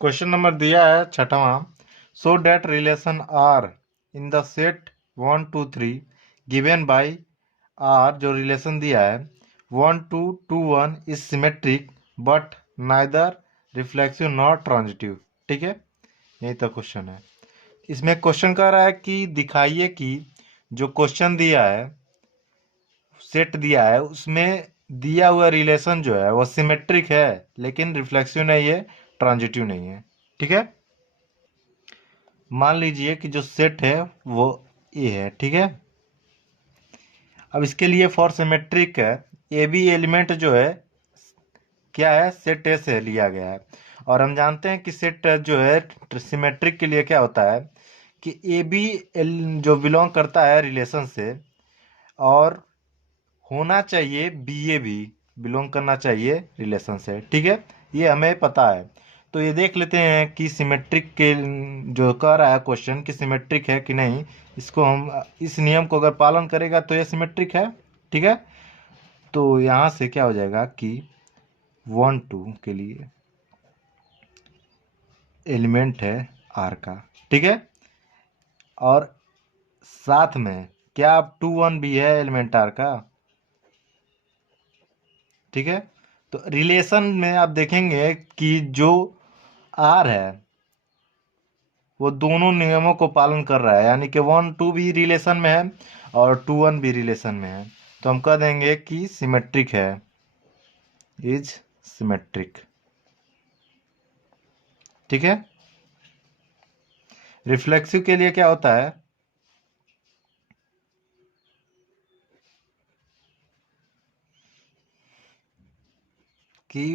Question number दिया है छठवां। So that relation R in the set 1 2 3 given by R, जो रिलेशन दिया है 1 2 2 1 is symmetric but neither reflexive not transitive. ठीक है, यही तो क्वेश्चन है। इसमें क्वेश्चन कह रहा है कि दिखाइए कि जो क्वेश्चन दिया है, सेट दिया है, उसमें दिया हुआ रिलेशन जो है वो सिमेट्रिक है लेकिन रिफ्लेक्सिव नहीं है, ट्रांजिटिव नहीं है। ठीक है, मान लीजिए कि जो सेट है वो ए है। ठीक है, अब इसके लिए फॉर सिमेट्रिक है, ए बी एलिमेंट जो है क्या है, सेट ए से लिया गया है। और हम जानते हैं कि सेट जो है सिमेट्रिक के लिए क्या होता है कि ए बी जो बिलोंग करता है रिलेशन से, और होना चाहिए बी ए भी बिलोंग करना चाहिए रिलेशन से। ठीक है, ये हमें पता है। तो ये देख लेते हैं कि सिमेट्रिक के जो कह रहा है क्वेश्चन कि सिमेट्रिक है कि नहीं। इसको हम इस नियम को अगर पालन करेगा तो ये सिमेट्रिक है। ठीक है, तो यहाँ से क्या हो जाएगा कि 1 2 के लिए एलिमेंट है आर का। ठीक है, और साथ में क्या 2 1 भी है एलिमेंट आर का। ठीक है, तो रिलेशन में आप देखेंगे कि जो आर है वो दोनों नियमों को पालन कर रहा है, यानी कि 1 2 भी रिलेशन में है और 2 1 भी रिलेशन में है। तो हम कह देंगे कि सिमेट्रिक है, इज सिमेट्रिक। ठीक है, रिफ्लेक्सिव के लिए क्या होता है कि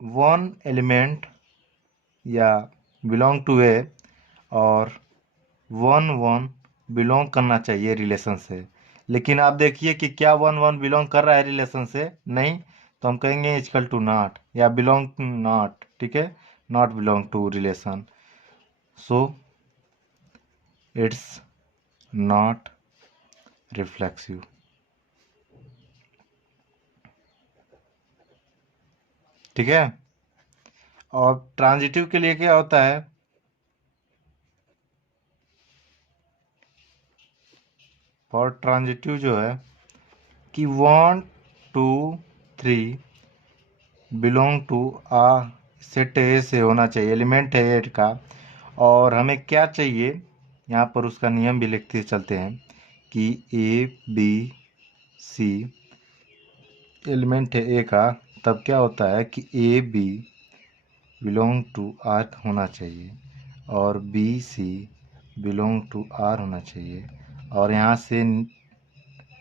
वन एलिमेंट या बिलोंग टू ए और 1 1 बिलोंग करना चाहिए रिलेशन से। लेकिन आप देखिए कि क्या 1 1 बिलोंग कर रहा है रिलेशन से, नहीं। तो हम कहेंगे इक्वल टू नॉट या बिलोंग टू नॉट। ठीक है, not belong to relation, so it's not reflexive. ठीक है, और ट्रांजिटिव के लिए क्या होता है, फॉर ट्रांजिटिव जो है कि 1 2 3 belong to a set A से होना चाहिए, एलिमेंट है ए का। और हमें क्या चाहिए, यहाँ पर उसका नियम भी लिखते चलते हैं कि ए बी सी एलिमेंट है ए का, तब क्या होता है कि A B belong to R होना चाहिए और B C belong to R होना चाहिए। और यहाँ से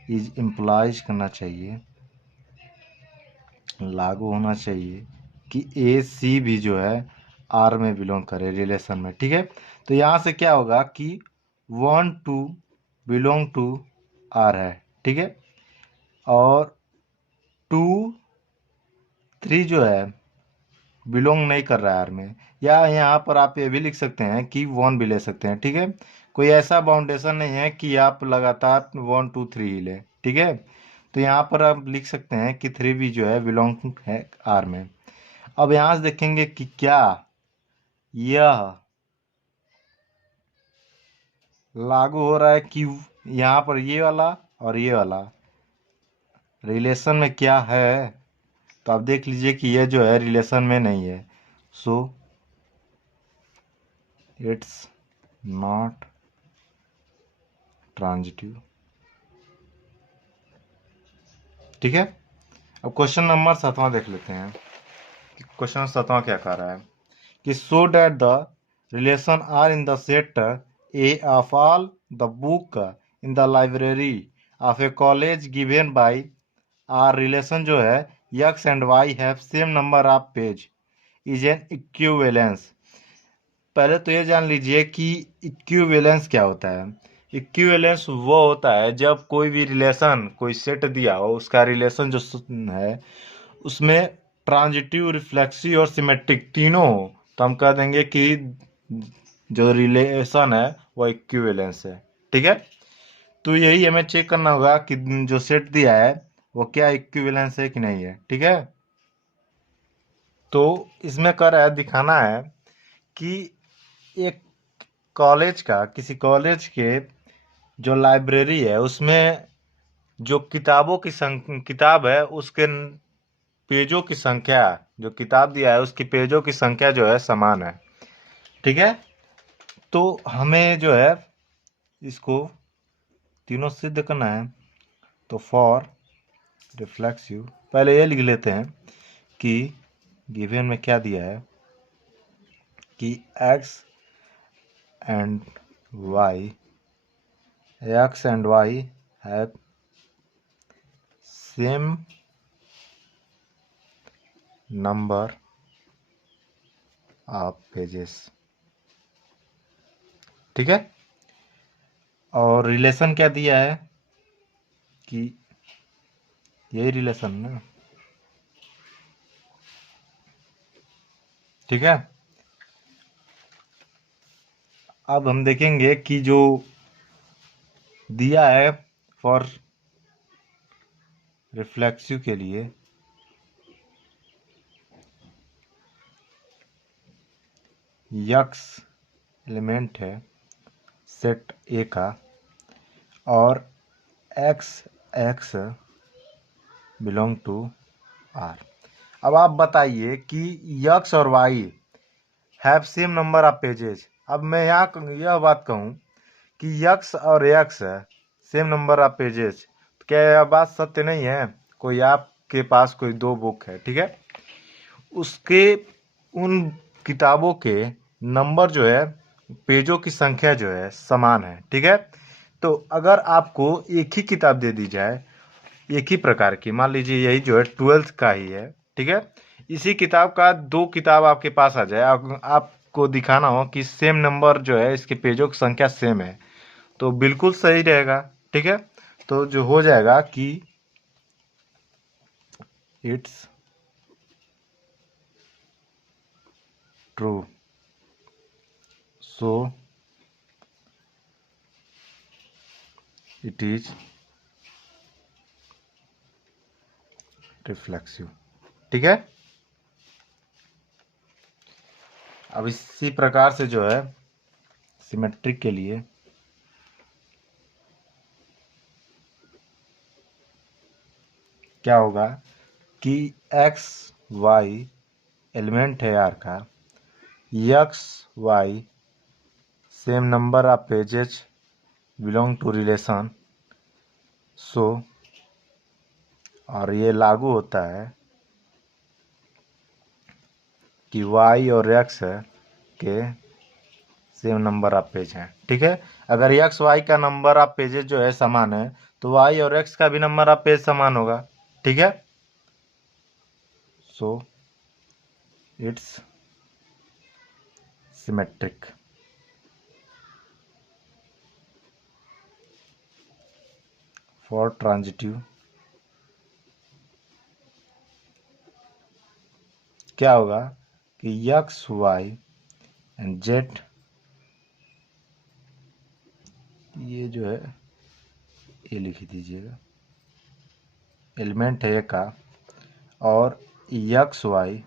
इज इम्प्लाइज करना चाहिए, लागू होना चाहिए कि ए सी भी जो है आर में बिलोंग करे रिलेशन में। ठीक है, तो यहाँ से क्या होगा कि 1 2 बिलोंग टू आर है। ठीक है, और 2 3 जो है बिलोंग नहीं कर रहा है आर में। या यहाँ पर आप ये भी लिख सकते हैं कि 1 भी ले सकते हैं। ठीक है, कोई ऐसा बाउंडेशन नहीं है कि आप लगातार 1 2 3 ही लें। ठीक है, तो यहाँ पर आप लिख सकते हैं कि 3 भी जो है बिलोंग है आर में। अब यहाँ से देखेंगे कि क्या यह लागू हो रहा है कि यहाँ पर ये वाला और ये वाला रिलेशन में क्या है। तो आप देख लीजिए कि ये जो है रिलेशन में नहीं है, सो इट्स नॉट ट्रांजिटिव। ठीक है, अब क्वेश्चन नंबर 7वां देख लेते हैं कि क्वेश्चन 7वां क्या कह रहा है कि so that the relation R in the set A of all the book in the library of a college given by R, relation जो है x and y have same number of page is an equivalence. पहले तो ये जान लीजिए कि equivalence क्या होता है। इक्विवेलेंस वो होता है जब कोई भी रिलेशन, कोई सेट दिया हो, उसका रिलेशन जो है उसमें ट्रांजिटिव, रिफ्लेक्सिव और सिमेट्रिक तीनों हो, तो हम कह देंगे कि जो रिलेशन है वो इक्विवेलेंस है। ठीक है, तो यही हमें चेक करना होगा कि जो सेट दिया है वो क्या इक्विवेलेंस है कि नहीं है। ठीक है, तो इसमें कर है दिखाना है कि एक कॉलेज का, किसी कॉलेज के जो लाइब्रेरी है उसमें जो किताबों की किताब है उसके पेजों की संख्या, जो किताब दिया है उसकी पेजों की संख्या जो है समान है। ठीक है, तो हमें जो है इसको तीनों सिद्ध करना है। तो फॉर रिफ्लेक्सिव पहले ये लिख लेते हैं कि गिवन में क्या दिया है कि x and y have same number of pages। ठीक है, और रिलेशन क्या दिया है कि यही रिलेशन ना। ठीक है, अब हम देखेंगे कि जो दिया है फॉर रिफ्लेक्सिव के लिए यक्स एलिमेंट है सेट ए का और x x belong to R. अब आप बताइए कि यक्स और y have same number of pages. अब मैं यहाँ यह बात कहूँ कि यक्स और x same number of pages, तो क्या यह बात सत्य नहीं है? कोई आपके पास कोई दो बुक है, ठीक है, उसके उन किताबों के नंबर जो है, पेजों की संख्या जो है समान है। ठीक है, तो अगर आपको एक ही किताब दे दी जाए, एक ही प्रकार की, मान लीजिए यही जो है 12th का ही है, ठीक है, इसी किताब का दो किताब आपके पास आ जाए, आपको दिखाना हो कि सेम नंबर जो है इसके पेजों की संख्या सेम है, तो बिल्कुल सही रहेगा। ठीक है, तो जो हो जाएगा कि it's true, so it is reflexive. ठीक है, अब इसी प्रकार से जो है सिमेट्रिक के लिए क्या होगा कि एक्स वाई एलिमेंट है आर का, X Y same number of pages belong to relation, so, और ये लागू होता है कि y और x के सेम नंबर ऑफ पेज हैं। ठीक है, अगर x y का नंबर ऑफ पेजेज जो है समान है तो y और x का भी नंबर ऑफ पेज समान होगा। ठीक है, so it's symmetric. For transitive क्या होगा कि x y एंड z, ये जो है ये लिख दीजिएगा, एलिमेंट है का, और x y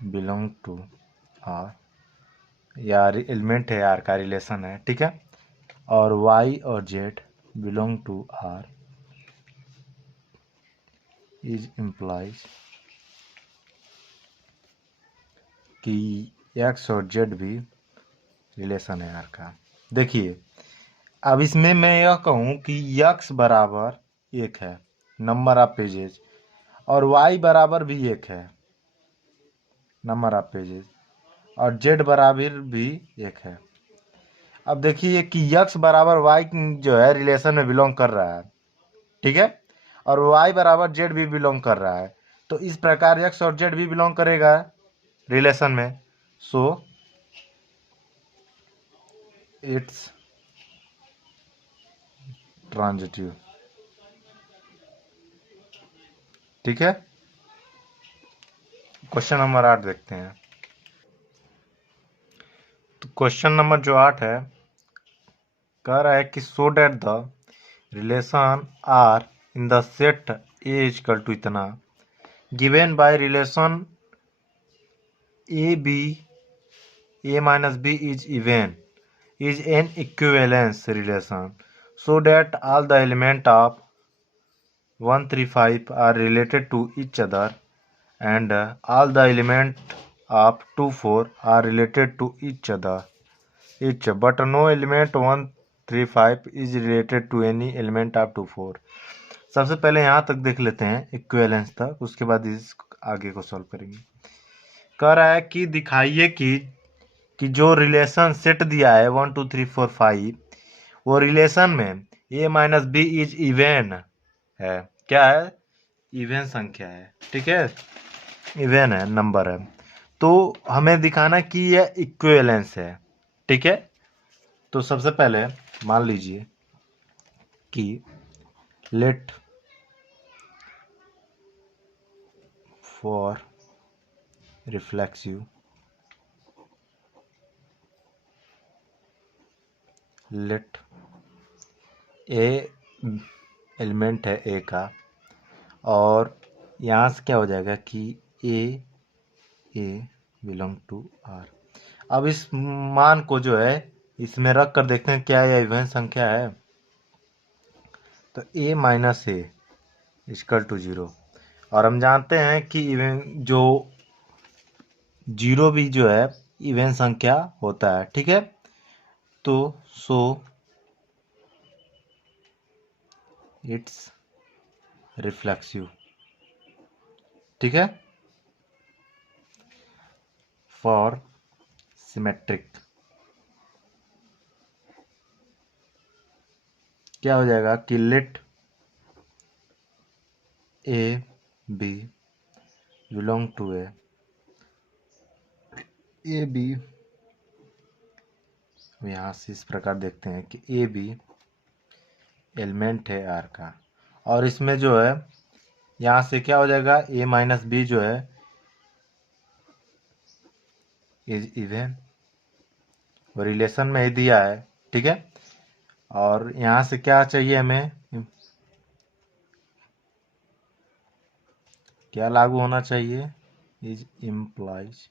belong to R, या एलिमेंट है आर का, रिलेशन है। ठीक है, और वाई और z belong to R is implies कि एक्स और जेड भी रिलेशन है आर का। देखिए, अब इसमें मैं यह कहूँ कि एक्स बराबर एक है नंबर ऑफ पेजेज, और वाई बराबर भी एक है नंबर ऑफ पेजेज, और जेड बराबर भी एक है। अब देखिए कि यक्स बराबर वाई जो है रिलेशन में बिलोंग कर रहा है, ठीक है, और वाई बराबर जेड भी बिलोंग कर रहा है, तो इस प्रकार यक्स और जेड भी बिलोंग करेगा रिलेशन में, सो इट्स ट्रांजिटिव। ठीक है, क्वेश्चन नंबर 8 देखते हैं। तो क्वेश्चन नंबर जो 8 है, कह रहा है कि so that the relation R in the set A equal to इतना given by relation A minus B is even is an equivalence relation so that all the elements of 135 are related to each other and all the elements of 24 are related to each but no element 135 is related to any element of 24। सबसे पहले यहाँ तक देख लेते हैं equivalence तक, उसके बाद इस आगे को सॉल्व करेंगे। कह रहा है कि दिखाइए कि जो रिलेशन सेट दिया है 1 2 3 4 5 वो रिलेशन में a minus B is even है। क्या है? इवेन संख्या है, ठीक है, इवेन है, नंबर है। तो हमें दिखाना कि यह इक्विवेलेंस है, ठीक है। तो सबसे पहले मान लीजिए कि let for reflexive let A element है ए का और यहाँ से क्या हो जाएगा कि ए बिलोंग टू आर। अब इस मान को जो है इसमें रख कर देखते हैं क्या यह इवेन संख्या है। तो a minus A equal to 0 और हम जानते हैं कि इवेन जो 0 भी जो है इवेन संख्या होता है, ठीक है। तो सो इट्स रिफ्लेक्सिव, ठीक है, फॉर सिमेट्रिक। क्या हो जाएगा कि let A B belong to A B. यहाँ से इस प्रकार देखते हैं कि ए बी एलिमेंट है आर का और इसमें जो है यहाँ से क्या हो जाएगा a माइनस बी जो है इज इवन वो रिलेशन में ही दिया है, ठीक है। और यहाँ से क्या चाहिए हमें, क्या लागू होना चाहिए, इज इम्प्लाइज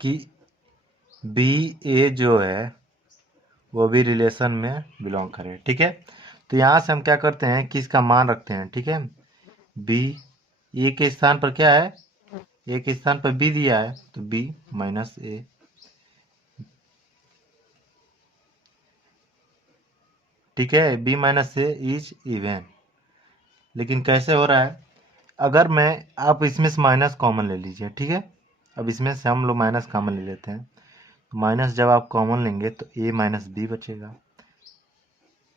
कि बी ए जो है वो भी रिलेशन में बिलोंग करे, ठीक है। तो यहाँ से हम क्या करते हैं कि इसका मान रखते हैं, ठीक है। बी ए के स्थान पर क्या है, ए के स्थान पर बी दिया है तो बी माइनस ए, ठीक है, B minus A is even. लेकिन कैसे हो रहा है, अगर मैं आप इसमें से माइनस कॉमन ले लीजिए, ठीक है। अब इसमें से हम लोग माइनस कॉमन ले लेते हैं तो माइनस जब आप कॉमन लेंगे तो ए माइनस बी बचेगा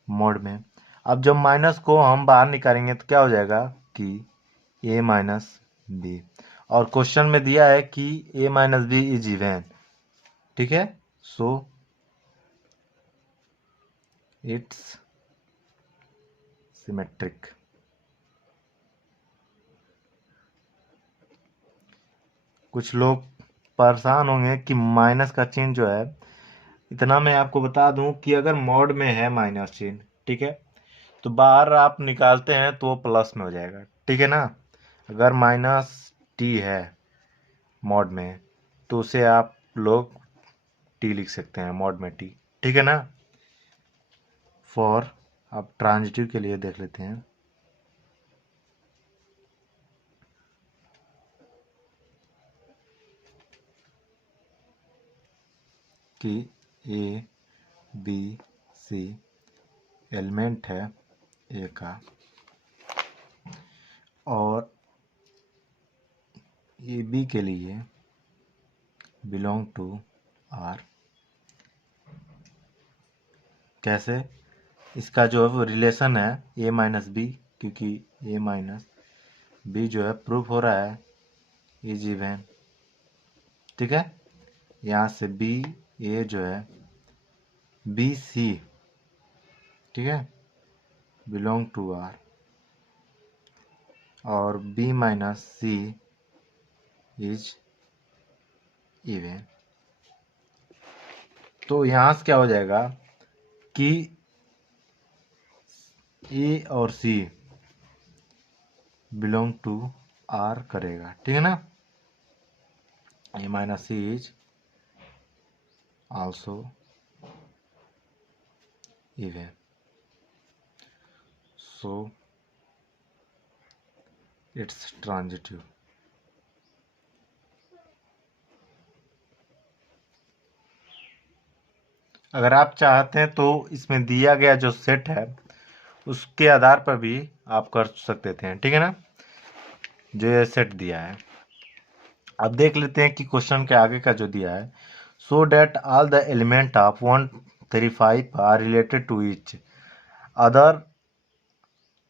मोड में। अब जब माइनस को हम बाहर निकालेंगे तो क्या हो जाएगा कि ए माइनस बी और क्वेश्चन में दिया है कि A minus B is even, ठीक है। So it's symmetric. कुछ लोग परेशान होंगे कि माइनस का चिन्ह जो है, इतना मैं आपको बता दूं कि अगर मॉड में है माइनस चिन्ह, ठीक है, तो बाहर आप निकालते हैं तो वो प्लस में हो जाएगा, ठीक है ना। अगर माइनस टी है मॉड में तो उसे आप लोग टी लिख सकते हैं मॉड में टी, ठीक है ना। फॉर अब ट्रांजिटिव के लिए देख लेते हैं कि ए बी सी एलिमेंट है ए का और ए बी के लिए बिलोंग टू आर। कैसे, इसका जो है वो रिलेशन है ए माइनस बी, क्योंकि ए माइनस बी जो है प्रूफ हो रहा है इज इवन, ठीक है। यहाँ से बी ए जो है बी सी, ठीक है, बिलोंग टू आर और B minus C is even. तो यहाँ से क्या हो जाएगा कि ए और सी बिलोंग टू आर करेगा, ठीक है ना। A minus C is also even. So it's transitive. अगर आप चाहते हैं तो इसमें दिया गया जो सेट है उसके आधार पर भी आप कर सकते थे, ठीक है ना, जो ये सेट दिया है। अब देख लेते हैं कि क्वेश्चन के आगे का जो दिया है, so that all the element of 135 are related to each other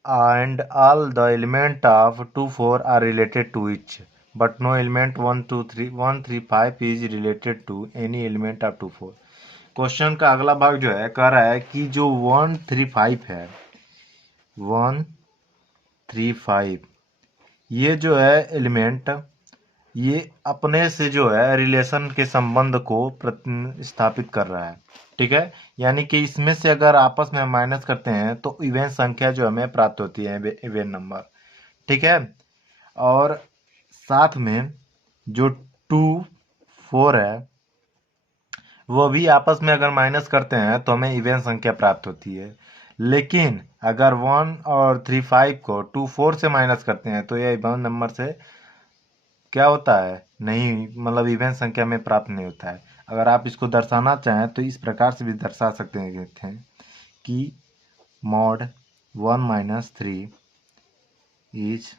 and all the element of 24 are related to each, but no element 135 is related to any element of 24। Question का अगला भाग जो है कह रहा है कि जो 135 है, 135 ये जो है एलिमेंट, ये अपने से जो है रिलेशन के संबंध को प्रतिस्थापित कर रहा है, ठीक है। यानी कि इसमें से अगर आपस में माइनस करते हैं तो इवेन संख्या जो हमें प्राप्त होती है, इवेन नंबर, ठीक है। और साथ में जो 2 4 है वो भी आपस में अगर माइनस करते हैं तो हमें इवेन संख्या प्राप्त होती है। लेकिन अगर 1 और 35 को 2 4 से माइनस करते हैं तो यह इवेन नंबर से क्या होता है, नहीं, मतलब इवेन संख्या में प्राप्त नहीं होता है। अगर आप इसको दर्शाना चाहें तो इस प्रकार से भी दर्शा सकते हैं कि मॉड 1 - 3 इज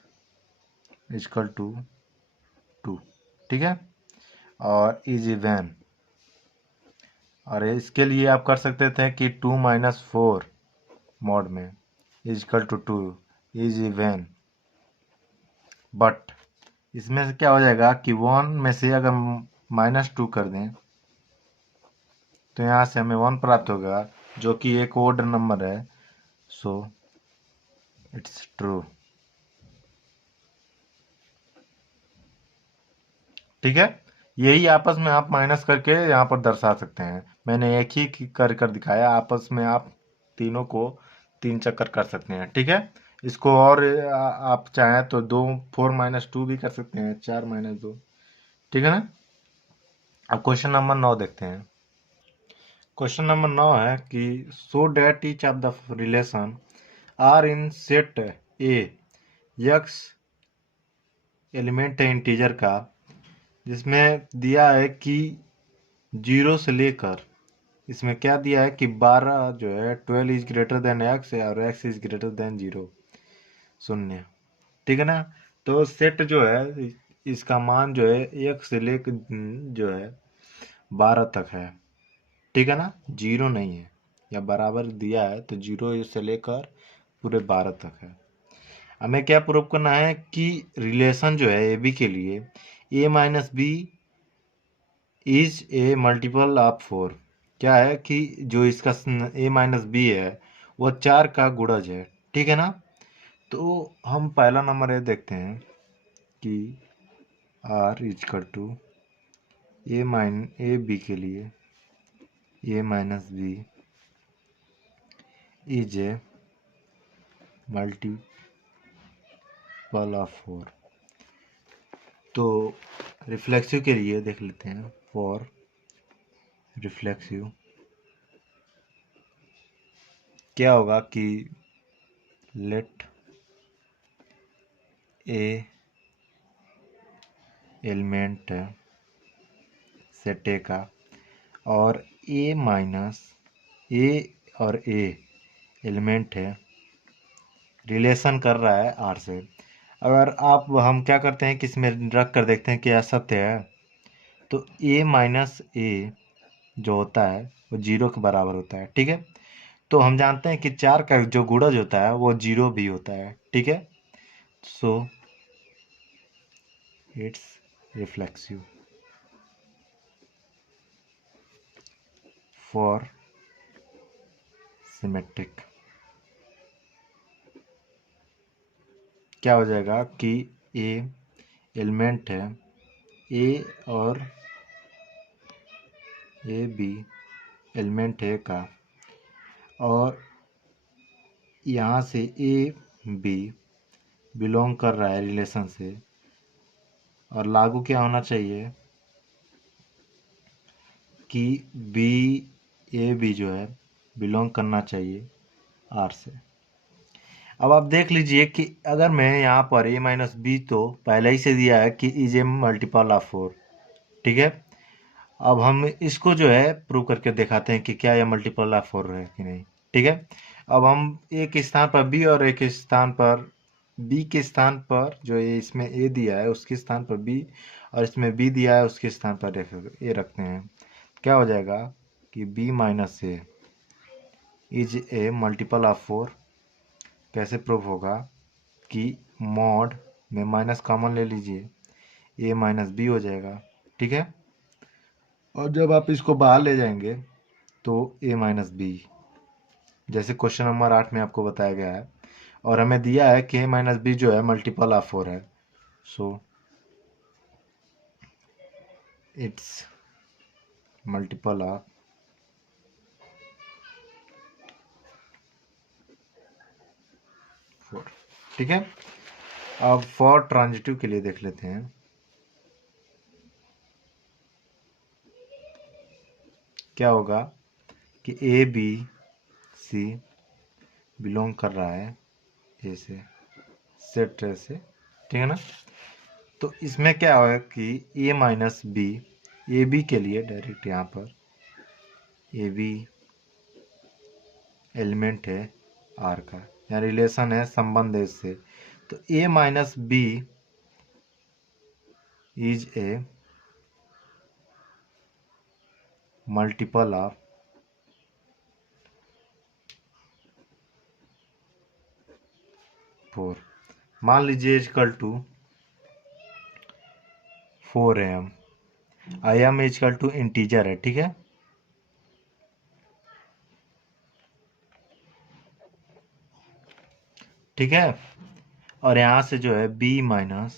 इक्वल टू 2, ठीक है, और इज इवेन। और इसके लिए आप कर सकते थे कि 2 - 4 मॉड में is equal to 2 is even. But इसमें से क्या हो जाएगा कि 1 में से अगर -2 कर दें तो यहाँ से हमें 1 प्राप्त होगा जो कि एक ओड नंबर है। सो इट्स ट्रू, ठीक है। यही आपस में आप माइनस करके यहाँ पर दर्शा सकते हैं। मैंने एक ही कर दिखाया, आपस में आप तीनों को 3 चक्कर कर सकते हैं, ठीक है। इसको और आप चाहें तो 4 - 2 भी कर सकते हैं, 4 - 2, ठीक है ना। अब क्वेश्चन नंबर 9 देखते हैं। क्वेश्चन नंबर 9 है कि so that each of the relation R in set A, x element है इंटीजर का, जिसमें दिया है कि 0 से लेकर, इसमें क्या दिया है कि 12 जो है 12 इज ग्रेटर देन एक्स और एक्स इज ग्रेटर देन 0, 0, ठीक है ना। तो सेट जो है इसका मान जो है 1 से लेकर जो है 12 तक है, ठीक है ना, 0 नहीं है, या बराबर दिया है तो 0 से लेकर पूरे 12 तक है। हमें क्या प्रूव करना है कि रिलेशन जो है ए बी के लिए A minus B is a multiple of 4। क्या है कि जो इसका ए माइनस बी है वो 4 का गुणज है, ठीक है ना। तो हम पहला नंबर ये देखते हैं कि R equal to A B के लिए A minus B is a multiple of 4। तो रिफ्लेक्सिव के लिए देख लेते हैं, फॉर रिफ्लेक्सिव क्या होगा कि let A element set A का और ए माइनस ए और ए एलिमेंट है, रिलेशन कर रहा है आर से। अगर आप हम क्या करते हैं कि इसमें रख कर देखते हैं कि यह सत्य है, तो ए माइनस ए जो होता है वो 0 के बराबर होता है, ठीक है। तो हम जानते हैं कि 4 का जो गुणज होता है वो 0 भी होता है, ठीक है। So it's reflexive for symmetric. क्या हो जाएगा कि ए एलिमेंट है ए और ए बी एलिमेंट है का, और यहाँ से ए बी बिलोंग कर रहा है रिलेशन से, और लागू क्या होना चाहिए कि बी ए बी जो है बिलोंग करना चाहिए आर से। अब आप देख लीजिए कि अगर मैं यहाँ पर ए माइनस बी तो पहले ही से दिया है कि इज ए मल्टीपल ऑफ 4, ठीक है। अब हम इसको जो है प्रूव करके दिखाते हैं कि क्या यह मल्टीपल ऑफ 4 है कि नहीं, ठीक है। अब हम एक स्थान पर बी और एक स्थान पर बी के स्थान पर जो ये इसमें ए दिया है उसके स्थान पर बी, और इसमें बी दिया है उसके स्थान पर ए रखते हैं। क्या हो जाएगा कि B minus A is a multiple of 4। कैसे प्रूव होगा कि मॉड में माइनस कॉमन ले लीजिए, ए माइनस बी हो जाएगा, ठीक है। और जब आप इसको बाहर ले जाएंगे तो ए माइनस बी, जैसे क्वेश्चन नंबर 8 में आपको बताया गया है, और हमें दिया है कि ए माइनस बी जो है मल्टीपल ऑफ 4 है, सो इट्स मल्टीपल ऑफ 4, ठीक है। अब फॉर ट्रांजिटिव के लिए देख लेते हैं। क्या होगा कि ए बी सी बिलोंग कर रहा है ए से, सेट से, ठीक है ना। तो इसमें क्या होगा कि A minus B, A B के लिए डायरेक्ट यहाँ पर ए बी एलिमेंट है आर का, यहाँ रिलेशन है, संबंध है इससे। तो A minus B is a multiple of 4। मान लीजिए equal to 4 M, I M equal to integer है, ठीक है। ठीक है, और यहाँ से जो है b माइनस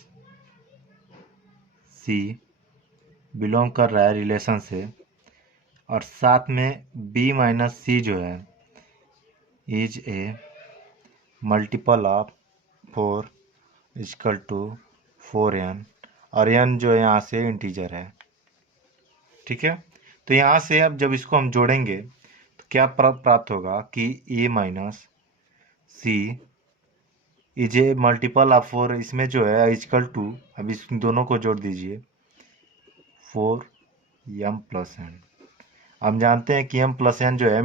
सी बिलोंग कर रहा है रिलेशन से, और साथ में b माइनस सी जो है is a multiple of 4 equal to 4n, और n जो है यहाँ से इंटीजर है, ठीक है। तो यहाँ से अब जब इसको हम जोड़ेंगे तो क्या प्राप्त होगा कि a minus C is a multiple of 4, इसमें जो है इजकल टू, अब इस दोनों को जोड़ दीजिए 4m प्लस एन। हम जानते हैं कि m प्लस एन जो है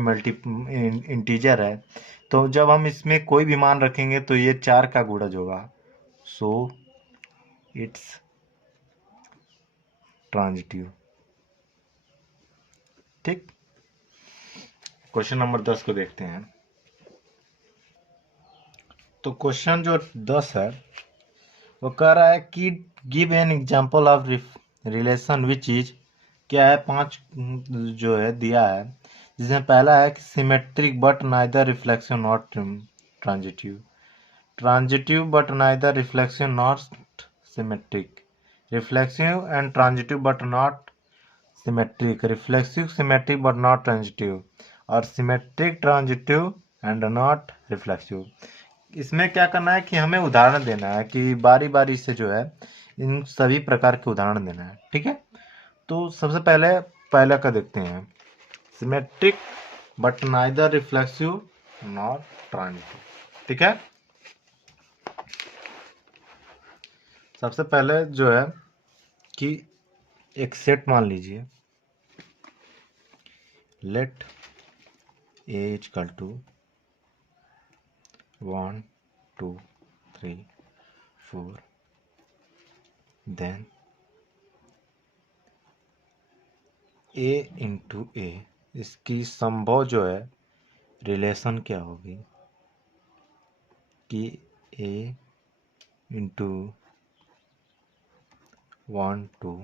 इंटीजर है, तो जब हम इसमें कोई भी मान रखेंगे तो ये 4 का गुणज होगा, सो इट्स ट्रांजिटिव, ठीक। क्वेश्चन नंबर 10 को देखते हैं। तो क्वेश्चन जो 10 है वो कह रहा है कि give an example of relation which is, क्या है 5 जो है दिया है, जिसमें पहला है कि symmetric but neither reflection not transitive, transitive but neither reflection not symmetric, reflexive and transitive but not symmetric, reflexive symmetric but not transitive, और symmetric transitive and not reflexive. इसमें क्या करना है कि हमें उदाहरण देना है कि बारी बारी से जो है इन सभी प्रकार के उदाहरण देना है, ठीक है। तो सबसे पहले पहला का देखते हैं, symmetric but neither reflexive not transitive, ठीक है। सबसे पहले जो है कि एक सेट मान लीजिए, let A equal to 1 2 3 4, then A into A, इसकी संभव जो है रिलेशन क्या होगी कि ए इंटू 1 2,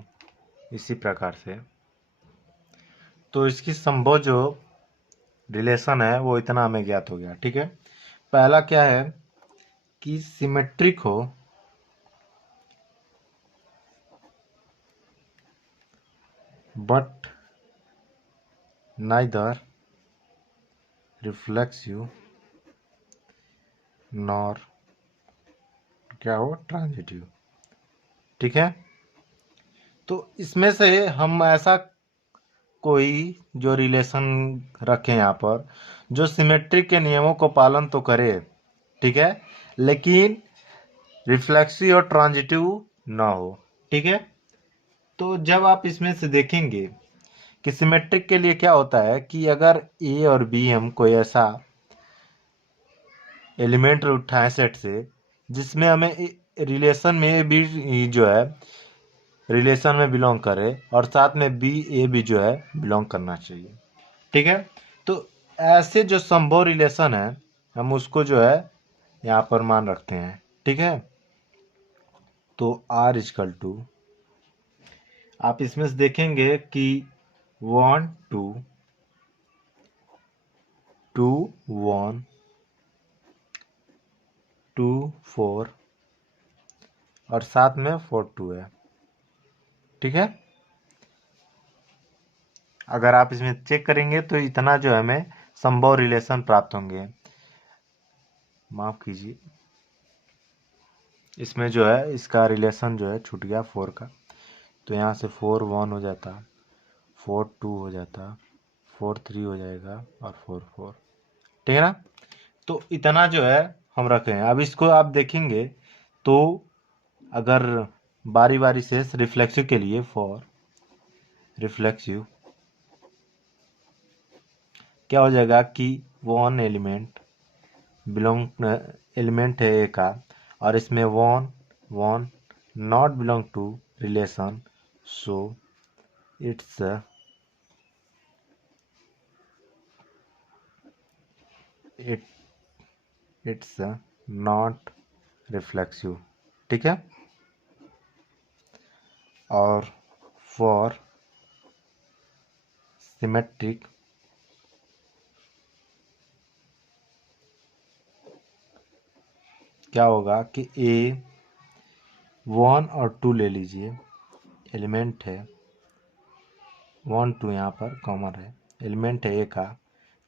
इसी प्रकार से। तो इसकी संभव जो रिलेशन है वो इतना हमें ज्ञात हो गया, ठीक है। पहला क्या है कि सिमेट्रिक हो बट नाइदर रिफ्लेक्सिव नॉर क्या हो ट्रांजिटिव, ठीक है। तो इसमें से हम ऐसा कोई जो रिलेशन रखें यहाँ पर जो सिमेट्रिक के नियमों को पालन तो करे, ठीक है, लेकिन रिफ्लेक्सिव और ट्रांजिटिव ना हो, ठीक है। तो जब आप इसमें से देखेंगे कि सिमेट्रिक के लिए क्या होता है कि अगर ए और बी हम कोई ऐसा एलिमेंट उठाएं सेट से जिसमें हमें रिलेशन में ए बी जो है रिलेशन में बिलोंग करे और साथ में बी ए भी जो है बिलोंग करना चाहिए, ठीक है। तो ऐसे जो संभव रिलेशन है हम उसको जो है यहाँ पर मान रखते हैं, ठीक है। तो आर इजकल टू, आप इसमें से देखेंगे कि 1 2 2 1 2 4 और साथ में 4 2 है, ठीक है। अगर आप इसमें चेक करेंगे तो इतना जो है हमें संभव रिलेशन प्राप्त होंगे। माफ कीजिए, इसमें जो है इसका रिलेशन जो है छूट गया 4 का, तो यहाँ से 4 1 हो जाता, 4 2 हो जाता, 4 3 हो जाएगा और 4 4, ठीक है ना। तो इतना जो है हम रखे हैं। अब इसको आप देखेंगे तो अगर बारी बारी से रिफ्लेक्सिव के लिए फॉर रिफ्लेक्सिव क्या हो जाएगा कि वन एलिमेंट बिलोंग एलिमेंट है ए का और इसमें one one not belong to relation, so it's it's not reflexive, ठीक है। और फॉर सिमेट्रिक क्या होगा कि ए 1 और 2 ले लीजिए, एलिमेंट है 1 2 यहाँ पर कॉमन है, एलिमेंट है ए का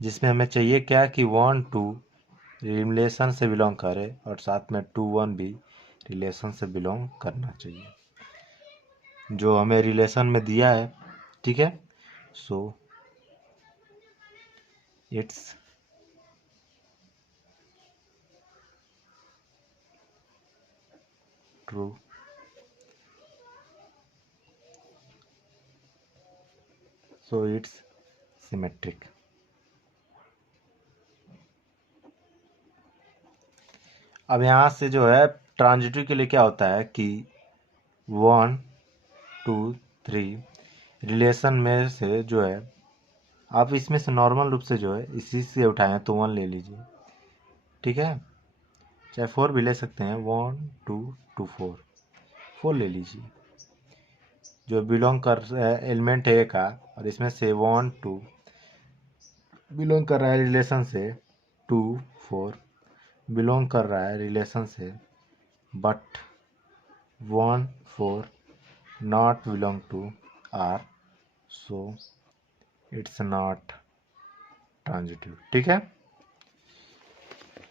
जिसमें हमें चाहिए क्या कि 1 2 रिलेशन से बिलोंग करे और साथ में 2 1 भी रिलेशन से बिलोंग करना चाहिए जो हमें रिलेशन में दिया है, ठीक है। So it's true, so it's symmetric. अब यहाँ से जो है ट्रांजिटिव के लिए क्या होता है कि 1 2 3 रिलेशन में से जो है आप इसमें से नॉर्मल रूप से जो है इसी से उठाएं तो 1 ले लीजिए, ठीक है, चाहे 4 भी ले सकते हैं, 1 2 2 4 4 ले लीजिए जो बिलोंग कर एलिमेंट है का और इसमें से 1 2 बिलोंग कर रहा है रिलेशन से, 2 4 बिलोंग कर रहा है रिलेशन से, but 1 4 not belong to R, so it's not transitive, ठीक है।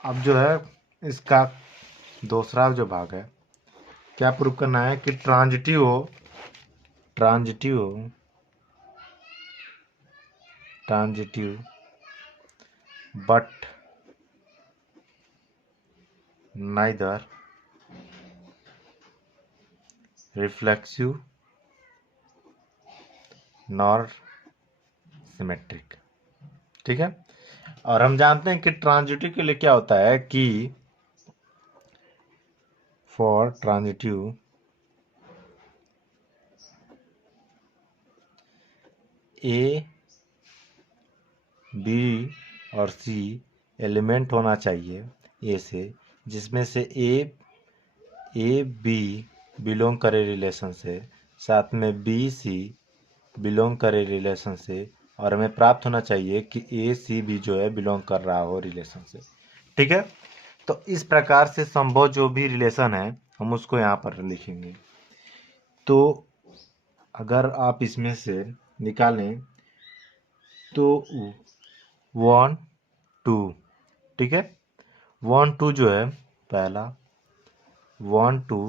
अब जो है इसका दूसरा जो भाग है क्या प्रूव करना है कि ट्रांजिटिव हो but neither reflexive nor symmetric, ठीक है। और हम जानते हैं कि ट्रांजिटिव के लिए क्या होता है कि फॉर ट्रांजिटिव ए बी और सी एलिमेंट होना चाहिए ए से जिसमें से ए बी बिलोंग करे रिलेशन से, साथ में बी सी बिलोंग करे रिलेशन से और हमें प्राप्त होना चाहिए कि ए सी भी जो है बिलोंग कर रहा हो रिलेशन से, ठीक है। तो इस प्रकार से संभव जो भी रिलेशन है हम उसको यहाँ पर लिखेंगे। तो अगर आप इसमें से निकालें तो 1 2, ठीक है, 1 2 जो है पहला 1 2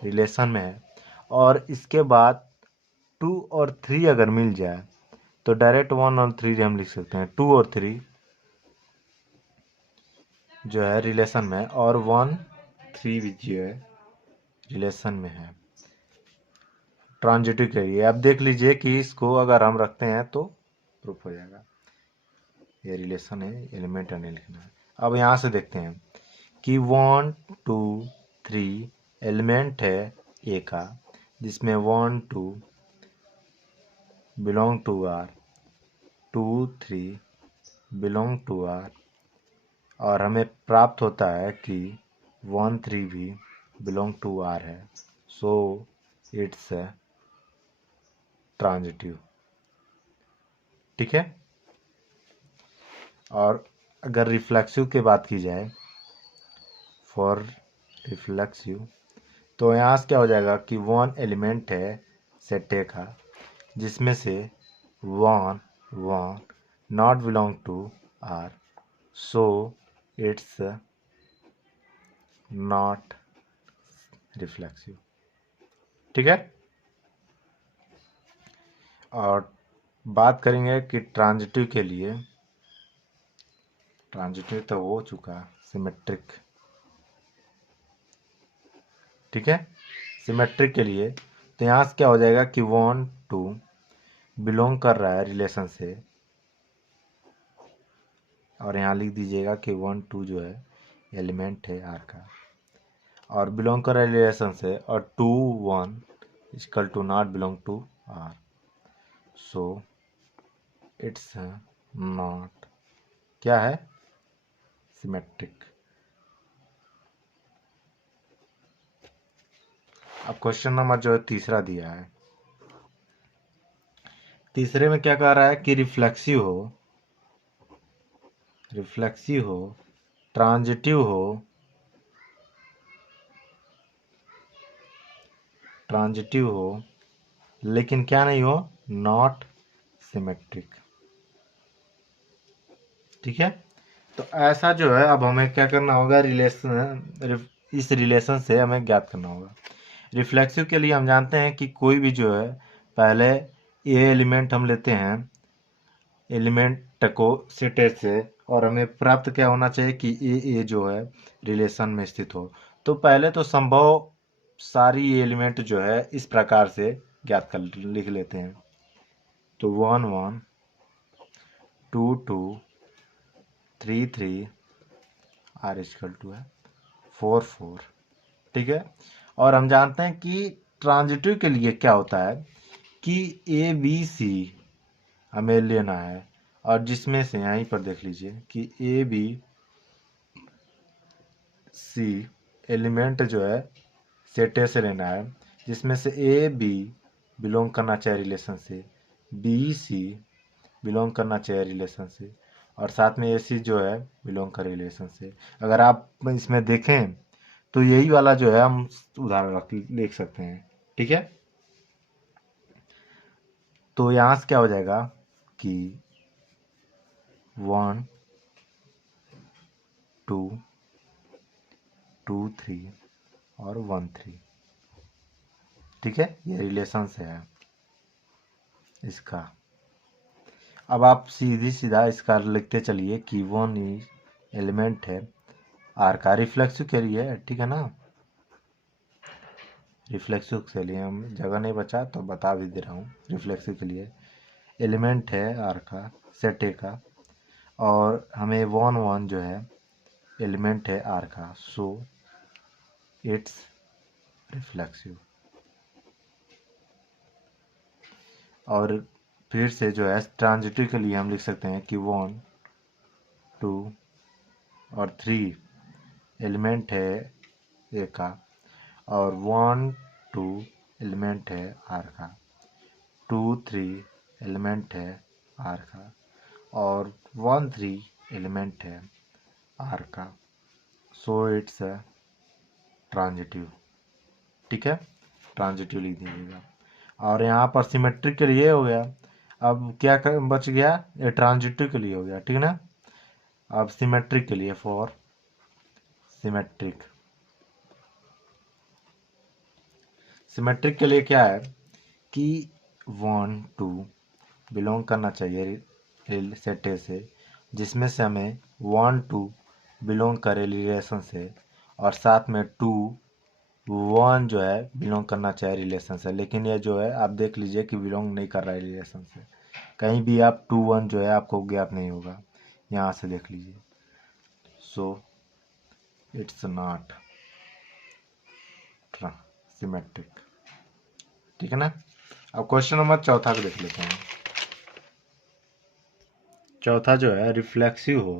रिलेशन में है और इसके बाद 2 और 3 अगर मिल जाए तो डायरेक्ट 1 और 3 हम लिख सकते हैं, 2 और 3 जो है रिलेशन में, और 1 3 भी जो है रिलेशन में है। ट्रांजिटिव करिए, अब देख लीजिए कि इसको अगर हम रखते हैं तो प्रूफ हो जाएगा। ये रिलेशन है, एलिमेंट नहीं लिखना है। अब यहाँ से देखते हैं कि 1 2 3 एलिमेंट है ए का, जिसमें 1 2 belong to R, 2 3 belong to R, और हमें प्राप्त होता है कि 1 3 भी बिलोंग टू आर है, सो इट्स ट्रांजिटिव। ठीक है। और अगर रिफ्लेक्सिव की बात की जाए, फॉर रिफ्लेक्सिव, तो यहाँ से क्या हो जाएगा कि 1 एलिमेंट है सेट ए का, जिसमें से 1 1 not belong to R, so it's not reflexive. ठीक है। और बात करेंगे कि ट्रांजिटिव के लिए, ट्रांजिटिव तो हो चुका, सिमेट्रिक। ठीक है। सिमेट्रिक के लिए तो यहाँ से क्या हो जाएगा कि 1 2 बिलोंग कर रहा है रिलेशन से, और यहाँ लिख दीजिएगा कि 1 2 जो है एलिमेंट है आर का, और बिलोंग कर रहा है रिलेशन से, और 2 1 equal to not belong to R, so it's not क्या है, सिमेट्रिक। अब क्वेश्चन नंबर जो है तीसरा दिया है, तीसरे में क्या कह रहा है कि रिफ्लेक्सिव हो, रिफ्लेक्सिव हो, ट्रांजिटिव हो, ट्रांजिटिव हो, लेकिन क्या नहीं हो, नॉट सिमेट्रिक। ठीक है। तो ऐसा जो है, अब हमें क्या करना होगा, रिलेशन, इस रिलेशन से हमें ज्ञात करना होगा। रिफ्लेक्सिव के लिए हम जानते हैं कि कोई भी जो है, पहले ए एलिमेंट हम लेते हैं, एलिमेंट को सेट ए से, और हमें प्राप्त क्या होना चाहिए कि ए जो है रिलेशन में स्थित हो। तो पहले तो संभव सारी एलिमेंट जो है इस प्रकार से ज्ञात कर लिख लेते हैं। तो 1 1 2 2 3 3 आर इक्वल टू है 4 4। ठीक है। और हम जानते हैं कि ट्रांजिटिव के लिए क्या होता है कि ए बी सी हमें लेना है, और जिसमें से यहीं पर देख लीजिए कि ए बी सी एलिमेंट जो है सेट ए से लेना है, जिसमें से ए बी बिलोंग करना चाहिए रिलेशन से, बी सी बिलोंग करना चाहिए रिलेशन से, और साथ में ए सी जो है बिलोंग कर रिलेशन से। अगर आप इसमें देखें तो यही वाला जो है हम उदाहरण देख सकते हैं। ठीक है। तो यहाँ से क्या हो जाएगा कि 1 2 2 3 और 1 3। ठीक है। ये रिलेशन से है इसका। अब आप सीधी सीधा इसका लिखते चलिए कि 1 एलिमेंट है आर का, रिफ्लेक्सिव के लिए। ठीक है ना, रिफ्लेक्सिव के लिए हम जगह नहीं बचा तो बता भी दे रहा हूँ। रिफ्लेक्सिव के लिए एलिमेंट है आर का, सेट ए का, और हमें 1 1 जो है एलिमेंट है आर का, सो इट्स रिफ्लेक्सिव। और फिर से जो है ट्रांजिटिव के लिए हम लिख सकते हैं कि 1 2 और 3 एलिमेंट है ए का, और 1 2 एलिमेंट है आर का, 2 3 एलिमेंट है आर का, और 1 3 एलिमेंट है आर का, सो इट्स ट्रांजिटिव। ठीक है। ट्रांजिटिव लिख दीजिएगा। और यहाँ पर सिमेट्रिक के लिए हो गया। अब क्या बच गया, ये ट्रांजिटिव के लिए हो गया। ठीक है ना। अब सिमेट्रिक के लिए, फॉर सिमेट्रिक, सिमेट्रिक के लिए क्या है कि 1 2 बिलोंग करना चाहिए सेट ए से, जिसमें से हमें 1 2 बिलोंग करे रिलेशन से, और साथ में 2 1 जो है बिलोंग करना चाहिए रिलेशन से। लेकिन ये जो है आप देख लीजिए कि बिलोंग नहीं कर रहा है रिलेशन से। कहीं भी आप 2 1 जो है आपको ज्ञात नहीं होगा, यहाँ से देख लीजिए। सो इट्स नॉट सिमेट्रिक। ठीक है ना। अब क्वेश्चन नंबर चौथा को देख लेते हैं। चौथा जो है रिफ्लेक्सिव हो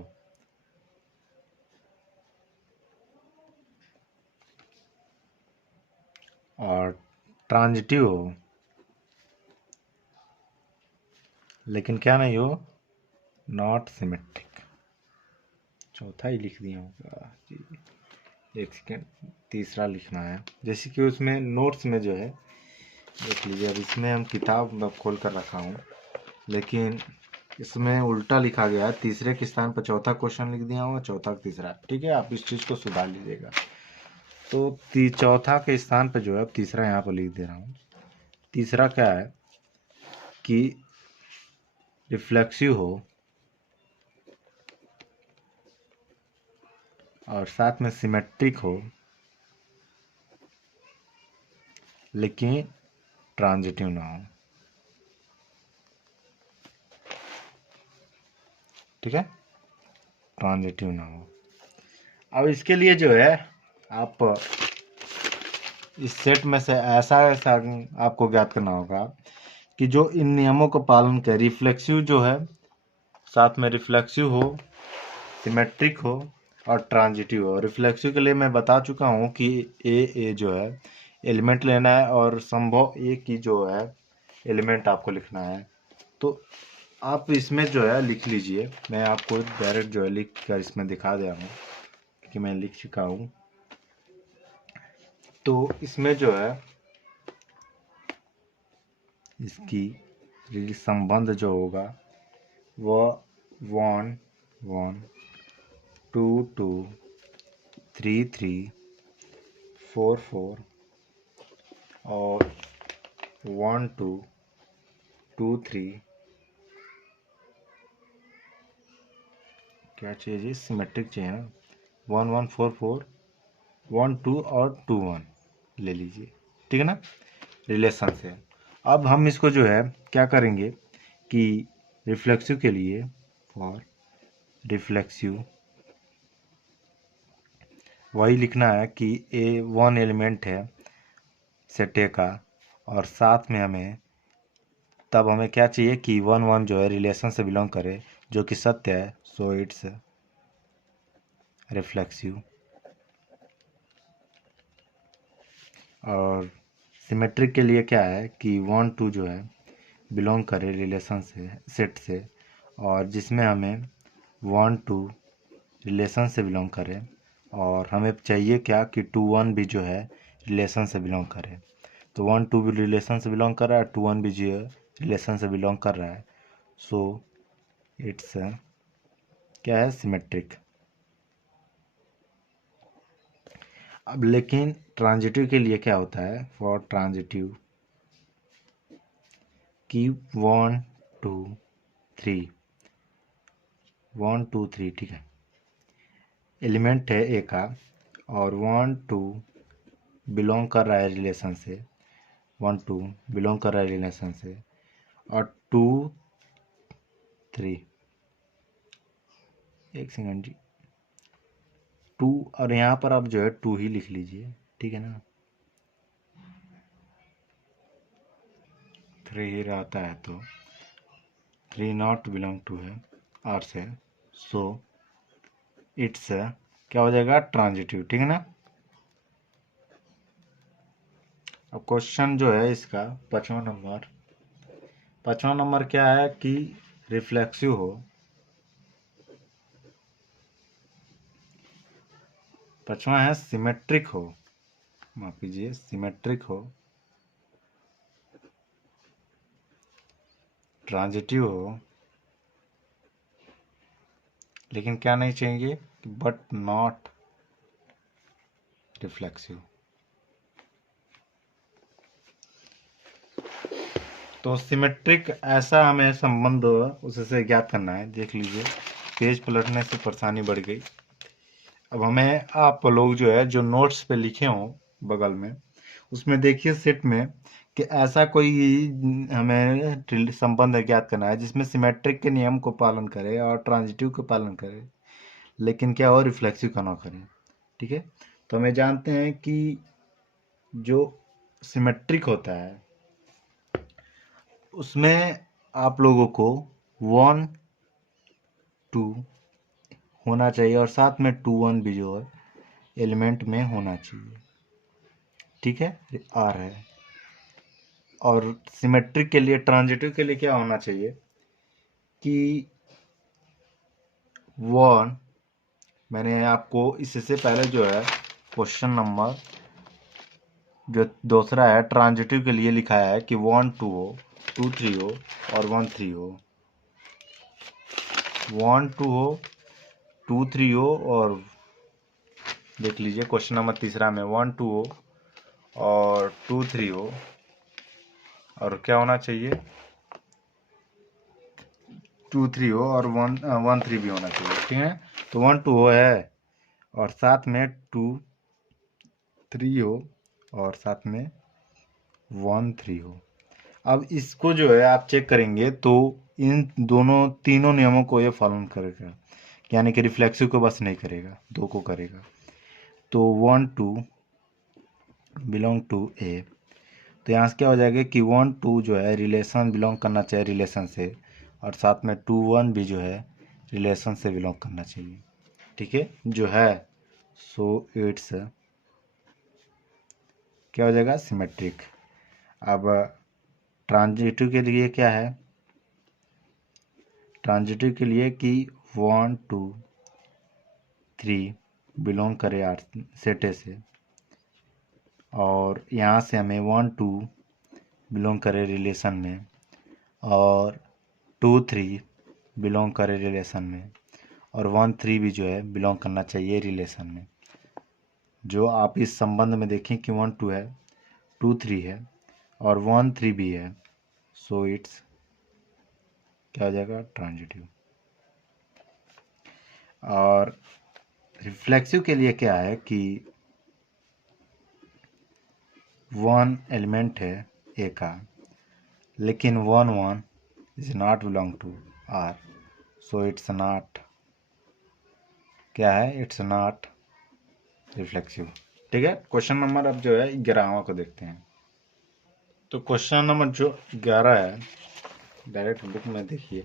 और ट्रांजिटिव हो, लेकिन क्या नहीं हो, नॉट सिमेट्रिक। चौथा ही लिख दिया होगा जी, एक सेकेंड, तीसरा लिखना है। जैसे कि उसमें नोट्स में जो है देख लीजिए, अब इसमें हम किताब मैं खोल कर रखा हूँ, लेकिन इसमें उल्टा लिखा गया है। तीसरे के स्थान पर चौथा क्वेश्चन लिख दिया हूँ, चौथा का तीसरा। ठीक है, आप इस चीज़ को सुधार लीजिएगा। तो चौथा के स्थान पर जो है तीसरा यहाँ पर लिख दे रहा हूँ। तीसरा क्या है कि रिफ्लेक्सिव हो और साथ में सिमेट्रिक हो, लेकिन ट्रांजिटिव ना हो। ठीक है, ट्रांजिटिव ना हो। अब इसके लिए जो है आप इस सेट में से ऐसा ऐसा आपको ज्ञात करना होगा कि जो इन नियमों का पालन करे। रिफ्लेक्सिव जो है, साथ में रिफ्लेक्सिव हो, सिमेट्रिक हो और ट्रांजिटिव हो। रिफ्लेक्सिव के लिए मैं बता चुका हूँ कि ए जो है एलिमेंट लेना है और संभव ए की जो है एलिमेंट आपको लिखना है। तो आप इसमें जो है लिख लीजिए, मैं आपको डायरेक्ट जो है लिख कर इसमें दिखा दे रहा हूँ कि मैं लिख चुका हूँ। तो इसमें जो है इसकी संबंध जो होगा वह 1 1 2 2 3 3 4 4 और 1 2 2 3 क्या चाहिए जी, सिमेट्रिक चाहिए ना। 1 1 4 4 1 2 और 2 1 ले लीजिए। ठीक है ना, रिलेशन से। अब हम इसको जो है क्या करेंगे कि रिफ्लेक्सिव के लिए, फॉर रिफ्लेक्सिव वही लिखना है कि ए 1 एलिमेंट है सेट ए का, और साथ में हमें तब हमें क्या चाहिए कि 1 1 जो है रिलेशन से बिलोंग करे, जो कि सत्य है। So it's reflexive. और सिमेट्रिक के लिए क्या है कि 1 2 जो है बिलोंग करे रिलेशन से, सेट से, और जिसमें हमें 1 2 रिलेशन से बिलोंग करे, और हमें चाहिए क्या कि 2 1 भी जो है रिलेशन से बिलोंग करे। तो 1 2 भी रिलेशन से बिलोंग कर रहा है, 2 1 भी जो है रिलेशन से बिलोंग कर रहा है। सो इट्स क्या है, सिमेट्रिक। अब लेकिन ट्रांजिटिव के लिए क्या होता है, फॉर ट्रांजिटिव कि 1 2 3 1 2 3, ठीक है, एलिमेंट है ए का, और 1 2 बिलोंग कर रहा है रिलेशन से, 1 2 बिलोंग कर रहा है रिलेशन से, और 2 3, एक सेकंड जी, 2, और यहाँ पर आप जो है 2 ही लिख लीजिए। ठीक है ना, 3 ही रहता है तो 3 नॉट बिलोंग टू है आर से। सो इट्स क्या हो जाएगा, ट्रांजिटिव। ठीक है ना। अब क्वेश्चन जो है इसका पांचवा नंबर क्या है कि रिफ्लेक्सिव हो, पांचवा है सिमेट्रिक हो, माफ कीजिए सिमेट्रिक हो, ट्रांजिटिव हो, लेकिन क्या नहीं चाहिए, बट नॉट रिफ्लेक्सिव। तो सिमेट्रिक ऐसा हमें संबंध उससे ज्ञात करना है। देख लीजिए, पेज पलटने से परेशानी बढ़ गई। अब हमें आप लोग जो है जो नोट्स पे लिखे हों बगल में, उसमें देखिए सेट में कि ऐसा कोई हमें संबंध ज्ञात करना है जिसमें सिमेट्रिक के नियम को पालन करे और ट्रांजिटिव का पालन करे, लेकिन क्या हो, रिफ्लेक्सिव का ना करे। ठीक है, तो हमें जानते हैं कि जो सिमेट्रिक होता है उसमें आप लोगों को 1 2 होना चाहिए और साथ में 2 1 भी जो है एलिमेंट में होना चाहिए। ठीक है, आर है। और सिमेट्रिक के लिए, ट्रांजिटिव के लिए क्या होना चाहिए कि 1, मैंने आपको इससे पहले जो है क्वेश्चन नंबर जो दूसरा है ट्रांजिटिव के लिए लिखाया है कि 1 2 हो, 2 3 हो और 1 3 हो। 1 2 हो, 2 3 हो और देख लीजिए क्वेश्चन नंबर तीसरा में 1 2 हो और 2 3 हो और क्या होना चाहिए, 2 3 हो और 1 3 भी होना चाहिए। ठीक है, तो 1 2 हो है और साथ में 2 3 हो और साथ में 1 3 हो। अब इसको जो है आप चेक करेंगे तो इन दोनों तीनों नियमों को ये फॉलो करेगा, यानी कि रिफ्लेक्सिव को बस नहीं करेगा, दो को करेगा। तो 1 2 बिलोंग टू ए, तो यहाँ से क्या हो जाएगा कि 1 2 जो है रिलेशन बिलोंग करना चाहिए रिलेशन से, और साथ में 2 1 भी जो है रिलेशन से बिलोंग करना चाहिए। ठीक है, जो है सो इट्स क्या हो जाएगा, सिमेट्रिक। अब ट्रांजिटिव के लिए क्या है, ट्रांजिटिव के लिए कि 1 2 3 बिलोंग करे आर सेट ए से, और यहाँ से हमें 1 2 बिलोंग करे रिलेशन में और 2 3 बिलोंग करे रिलेशन में और 1 3 भी जो है बिलोंग करना चाहिए रिलेशन में। जो आप इस संबंध में देखें कि 1 2 है, 2 3 है और 1 3 भी है, सो इट्स क्या हो जाएगा, ट्रांजिटिव। और रिफ्लेक्सिव के लिए क्या है कि 1 एलिमेंट है ए का, लेकिन 1 1 is not belong to R, so it's not क्या है, इट्स नॉट रिफ्लेक्सिव। ठीक है, क्वेश्चन नंबर अब जो है 11वां को देखते हैं। तो क्वेश्चन नंबर जो 11 है, डायरेक्ट बुक में देखिए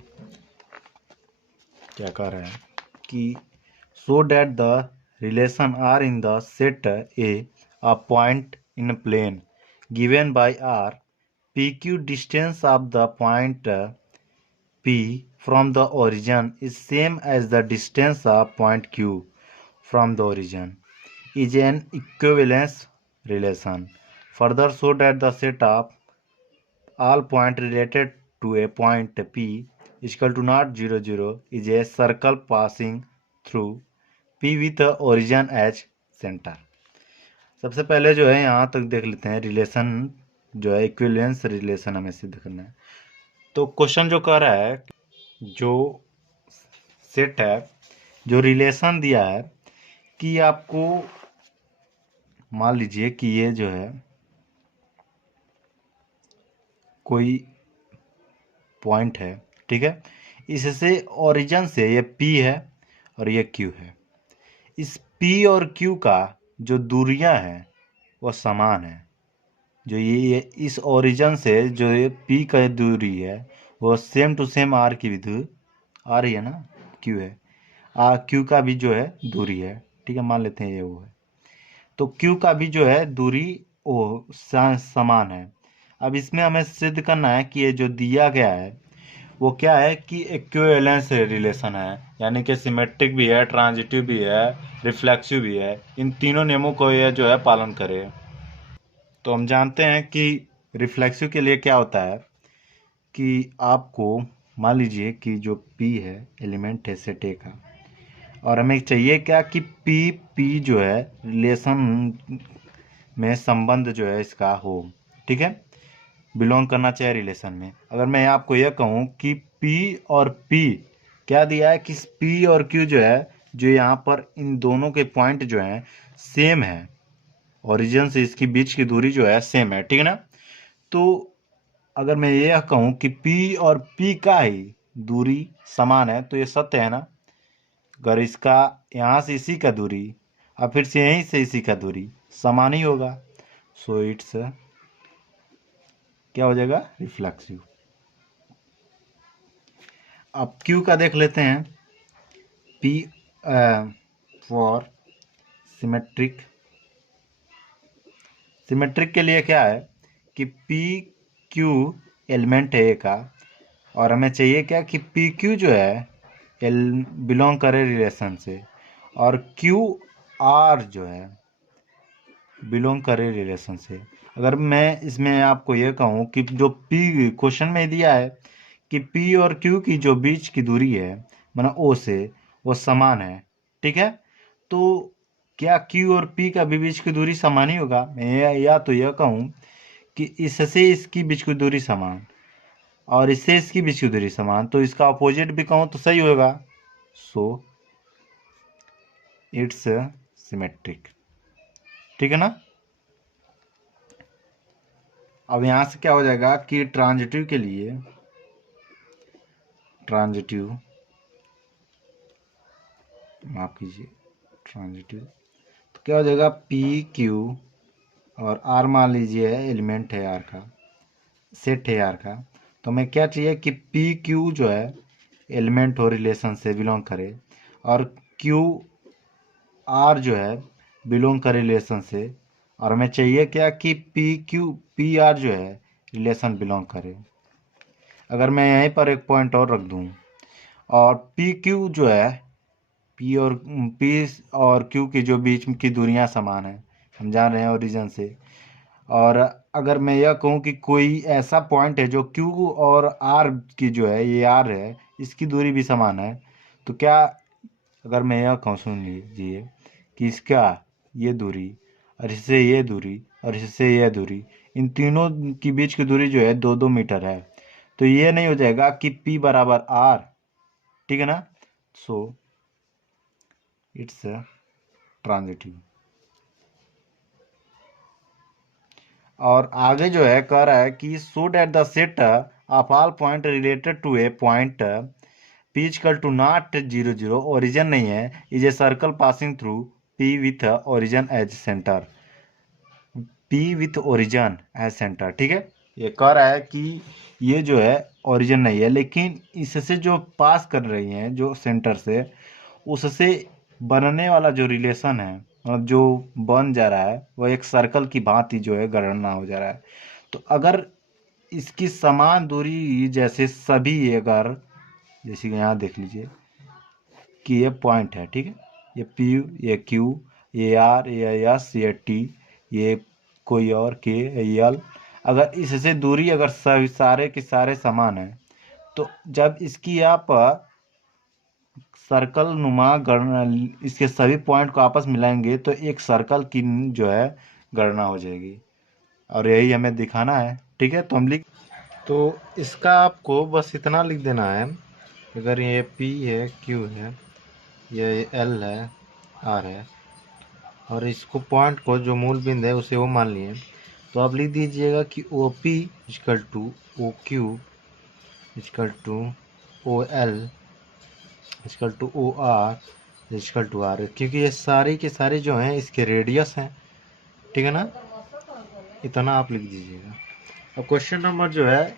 क्या कह रहा है कि so that the relation R in the set A a point in plane given by R, PQ distance of the point P from the origin is same as the distance of point Q from the origin is an equivalence relation. Further, so that the set of all points related to a point P is equal to not 0 0 is a circle passing through P with the origin as center. सबसे पहले जो है यहाँ तक देख लेते हैं, relation जो है इक्विवेलेंस रिलेशन हमें सिद्ध करना है। तो क्वेश्चन जो कह रहा है, जो सेट है, जो रिलेशन दिया है कि आपको मान लीजिए कि ये जो है कोई पॉइंट है, ठीक है, इससे ओरिजिन से ये P है और ये Q है। इस P और Q का जो दूरियां हैं वो समान है। जो ये इस ओरिजिन से जो ये P का दूरी है वो सेम टू सेम R की भी दूरी आ रही है ना, Q है, Q का भी जो है दूरी है। ठीक है, मान लेते हैं ये वो है, तो Q का भी जो है दूरी वो समान है। अब इसमें हमें सिद्ध करना है कि ये जो दिया गया है वो क्या है कि इक्विवेलेंस रिलेशन है, यानी कि सिमेट्रिक भी है, ट्रांजिटिव भी है, रिफ्लेक्सिव भी है। इन तीनों नियमों को ये जो है पालन करे। तो हम जानते हैं कि रिफ्लेक्सिव के लिए क्या होता है कि आपको मान लीजिए कि जो P है एलिमेंट है सेट ए का, और हमें चाहिए क्या कि P जो है रिलेशन में संबंध जो है इसका हो। ठीक है, बिलोंग करना चाहिए रिलेशन में। अगर मैं आपको यह कहूँ कि P और P क्या दिया है कि P और Q जो है, जो यहाँ पर इन दोनों के पॉइंट जो हैं सेम है, ओरिजिन से इसकी बीच की दूरी जो है सेम है, ठीक है ना। तो अगर मैं यह कहूँ कि P और P का ही दूरी समान है तो ये सत्य है ना। अगर इसका यहाँ से इसी का दूरी और फिर से यहीं से इसी का दूरी समान ही होगा, सो इट्स क्या हो जाएगा, रिफ्लेक्सिव। अब Q का देख लेते हैं। P for symmetric. सिमेट्रिक के लिए क्या है कि पी क्यू एलिमेंट है ए का, और हमें चाहिए क्या कि पी क्यू जो है बिलोंग करे रिलेशन से, और क्यू आर जो है बिलोंग करे रिलेशन से। अगर मैं इसमें आपको ये कहूँ कि जो पी क्वेश्चन में दिया है कि पी और क्यू की जो बीच की दूरी है माना ओ से, वो समान है, ठीक है। तो क्या क्यू और पी का भी बीच की दूरी समान ही होगा। मैं या तो यह कहूँ कि इससे इसकी बीच की दूरी समान और इससे इसकी बीच की दूरी समान, तो इसका अपोजिट भी कहूँ तो सही होगा, सो इट्स सिमेट्रिक, ठीक है ना। अब यहाँ से क्या हो जाएगा कि ट्रांजिटिव के लिए, ट्रांजिटिव माफ कीजिए, ट्रांजिटिव तो क्या हो जाएगा, पी क्यू और आर मान लीजिए एलिमेंट है आर का, सेट है आर का। तो हमें क्या चाहिए कि पी क्यू जो है एलिमेंट हो रिलेशन से बिलोंग करे, और क्यू आर जो है बिलोंग करे रिलेशन से, और हमें चाहिए क्या कि पी आर जो है रिलेशन बिलोंग करे। अगर मैं यहीं पर एक पॉइंट और रख दूं, और पी क्यू जो है पी और क्यू की जो बीच की दूरियां समान है, हम जान रहे हैं ओरिजिन से। और अगर मैं यह कहूँ कि कोई ऐसा पॉइंट है जो क्यू और आर की जो है, ये आर है, इसकी दूरी भी समान है, तो क्या, अगर मैं यह कहूँ, सुन लीजिए कि इसका ये दूरी और इससे ये दूरी और इससे ये दूरी, इन तीनों की बीच की दूरी जो है 2-2 मीटर है, तो ये नहीं हो जाएगा कि P बराबर R, ठीक है ना। So it's transitive. और आगे जो है कह रहा है कि show that the set of all point related to a point P equal to not 0 0, origin नहीं है, is a circle passing through P with origin as centre, P with origin as centre, ठीक है। ये कह रहा है कि ये जो है ओरिजिन नहीं है, लेकिन इससे जो पास कर रही हैं जो सेंटर से, उससे बनने वाला जो रिलेशन है और जो बन जा रहा है वो एक सर्कल की भांति जो है गणना हो जा रहा है। तो अगर इसकी समान दूरी जैसे सभी, अगर जैसे कि यहाँ देख लीजिए कि ये पॉइंट है, ठीक है, ये P, ये Q, ये R, ये S, ये T, ये कोई और K, ये L, अगर इससे दूरी अगर सारे के सारे समान है, तो जब इसकी आप सर्कल नुमा गणना, इसके सभी पॉइंट को आपस मिलाएंगे तो एक सर्कल की जो है गणना हो जाएगी, और यही हमें दिखाना है, ठीक है। तो हम लिख, तो इसका आपको बस इतना लिख देना है, अगर ये P है, Q है, ये L है, R है, और इसको पॉइंट को जो मूल बिंदु है उसे वो मान लिए, तो आप लिख दीजिएगा कि OP equal to OQ equal to OL equal to OR equal to R, क्योंकि ये सारे के सारे जो हैं इसके रेडियस हैं, ठीक है ना। इतना आप लिख दीजिएगा। अब क्वेश्चन नंबर जो है